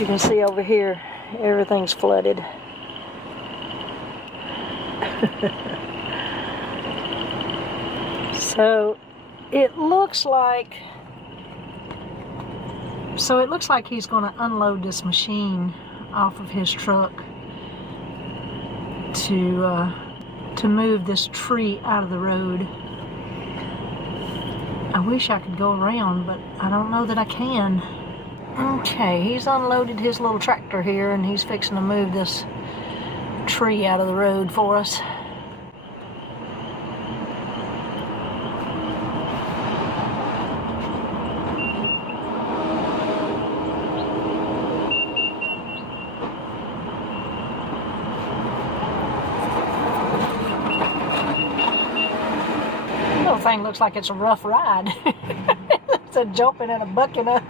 As you can see over here, everything's flooded. So it looks like he's going to unload this machine off of his truck to move this tree out of the road. I wish I could go around, but I don't know that I can. Okay, he's unloaded his little tractor here and he's fixing to move this tree out of the road for us. Little thing looks like it's a rough ride. It's a jumping and a bucking up.